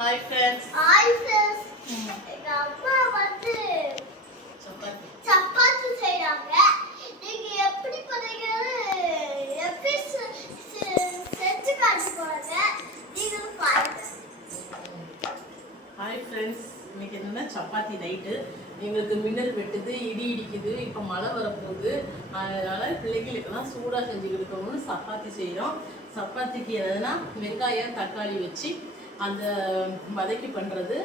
Hi friends. Hi friends. எங்க அம்மா வந்து சப்பாத்தி செய்றாங்க. நீங்க எப்படி பண்ணீங்கன்னு எப்படி செஞ்சு காட்ட போறாங்க. நீங்களும் பாருங்க. Hi friends. இன்னைக்கு என்னன்னா சப்பாத்தி நைட்டு. எங்களுக்கு மின்னல் வெட்டுது, இடி இடிக்குது, இப்போ மழை வரப்போகுது. அதனால பிள்ளைகளுக்கெல்லாம் சூடாக செஞ்சு கொடுக்கணும்னு சப்பாத்தி செய்கிறோம். சப்பாத்திக்கு என்னன்னா வெங்காயம் தக்காளி வச்சு அந்த வதக்கி பண்ணுறது.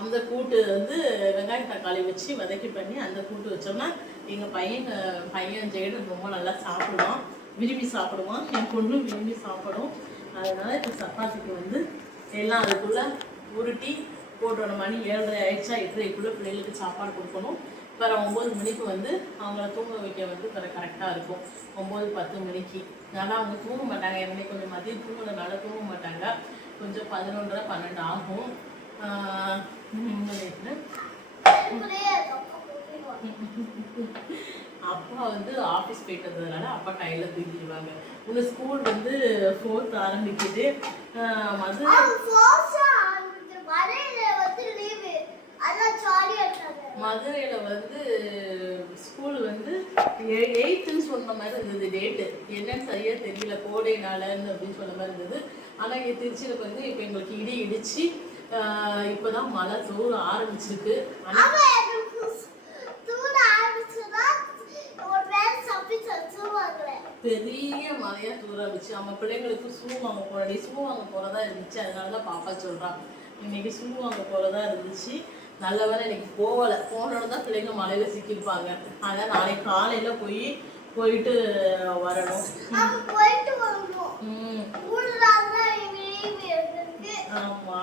அந்த கூட்டு வந்து வெங்காயம் தக்காளி வச்சு வதக்கி பண்ணி அந்த கூட்டு வச்சோம்னா எங்கள் பையன் ஜெயடன் ரொம்ப நல்லா சாப்பிடுவான், விரும்பி சாப்பிடுவான். என் பொண்ணும் விரும்பி சாப்பிடும். அதனால இப்போ சப்பாத்திக்கு வந்து எல்லாம் அதுக்குள்ளே உருட்டி போட்டோம். மணி 7:30 ஆயிடுச்சா, 8:30க்குள்ளே பிள்ளைகளுக்கு சாப்பாடு கொடுக்கணும். பிற 9 மணிக்கு வந்து அவங்கள தூங்க வைக்க வந்து பிற கரெக்டாக இருக்கும். 9-10 மணிக்கு. ஆனால் அவங்க தூங்க மாட்டாங்க. என்னை கொஞ்சம் மதியம் தூங்குறதுனால தூங்க மாட்டாங்க. கொஞ்சம் 11:30-12 ஆகும். அப்பா வந்து ஆஃபீஸ் போயிட்டு வந்ததுனால அப்பா கையில் தூக்கிடுவாங்க. உங்க ஸ்கூல் வந்து 4th ஆரம்பிக்குது. மதுரையில வந்து ஸ்கூல் வந்து 8ன்னு சொன்ன மாதிரி இருந்தது. டேட்டு என்னன்னு சரியா தெரியல, கோடை நாளன்னு அப்படின்னு சொன்ன மாதிரி இருந்தது. ஆனால் இங்கே திருச்சியில் வந்து இப்போ எங்களுக்கு இடி இடிச்சு இப்போதான் மழை தூர ஆரம்பிச்சிருக்கு. பெரிய மழையா தூர ஆரம்பிச்சு. நம்ம பிள்ளைங்களுக்கு ஷூ வாங்க போறதா இருந்துச்சு. அதனாலதான் பாப்பா சொல்றான் இன்னைக்கு ஷூ வாங்க போறதா இருந்துச்சு. நல்ல வேலை இன்னைக்கு போனோன்னு தான் பிள்ளைங்க மழையில சிக்கிருப்பாங்க. அதான் நாளைக்கு காலையில போயிட்டு வரணும். ஆமா,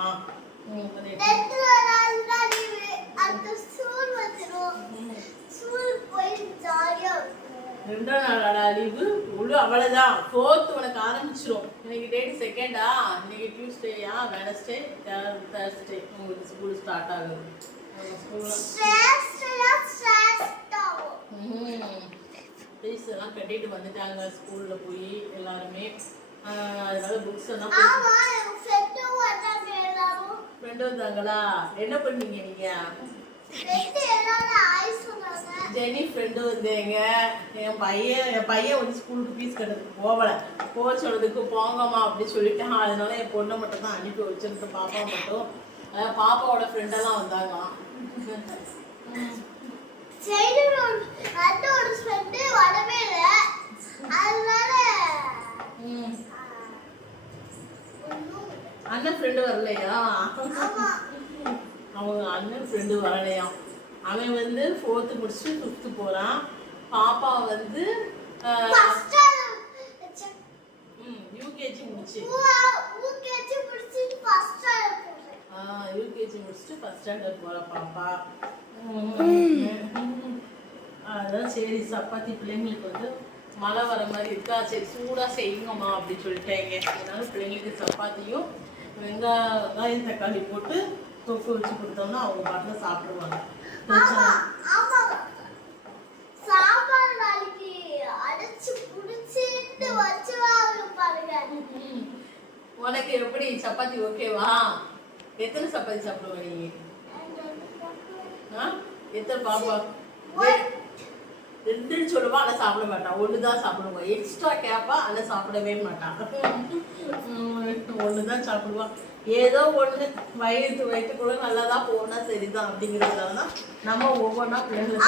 2ஆம் நாள் லீவு அவ்வளவுதான். 4th உனக்கு ஆரம்பிச்சிரும். இன்னைக்கு டேட் 2ndா, இன்னைக்கு டியூஸ்டேயா, வெனஸ்டே, தேர்ஸ்டே உங்களுக்கு ஸ்கூல் ஸ்டார்ட் ஆகுது. ஃபீஸ் எல்லாம் கட்டிட்டு வந்துட்டாங்க ஸ்கூல்ல போய் எல்லாருமே. அதனால புக்ஸ் எல்லாம் ஃப்ரெண்டு வந்தாங்களா? என்ன பண்ணீங்க நீங்க? ஜெனி ஃப்ரெண்டு வந்தேங்க. என் பையன் வந்து ஸ்கூலுக்கு ஃபீஸ் கட்டுறதுக்கு போக சொல்றதுக்கு போங்கம்மா அப்படி சொல்லிட்டேன். அதனால என் பொண்ணை மட்டும் தான் அனுப்பி வச்சிருக்க. பாப்பா மட்டும், அதாவது பாப்பாவோட ஃப்ரெண்டெல்லாம் வந்தாங்க. அண்ணன் ஃப்ரெண்டு வரலையா? அவங்க அண்ணன் ஃப்ரெண்டு வரலையா? அவன் வந்து 4th முடிச்சு 5th போறான். பாப்பா வந்து யூகேஜி முடிச்சு ஃபர்ஸ்ட் ஸ்டாண்டர்ட் போறா பாப்பா. அதான் சரி சப்பாத்தி பிள்ளைங்களுக்கு வந்து மழை வர மாதிரி இருக்கா, சரி சூடா செய்யுங்கம்மா அப்படின்னு சொல்லிட்டாங்க. அதனால பிள்ளைங்களுக்கு சப்பாத்தியும் வெங்காயம் தக்காளி போட்டு தொக்கு வச்சு கொடுத்தோம்னா அவங்க பாட்டில் சாப்பிடுவாங்க. உனக்கு எப்படி சப்பாத்தி ஓகேவா? எத்தனை சப்பாத்தி சாப்பிடுவ நீ? எத்தனை பாப்பா? 2 சொல்லுவா, ஆனால் சாப்பிட மாட்டான். 1 தான் சாப்பிடுவான். எக்ஸ்ட்ரா கேப்பா, ஆனால் சாப்பிடவே மாட்டான். 1 தான் சாப்பிடுவான். ஏதோ ஒன்று வயிற்றுக்குள்ள நல்லா தான் போனா சரிதான் அப்படிங்கிறதுனால தான் நம்ம ஒவ்வொன்றா பிள்ளைங்களுக்கு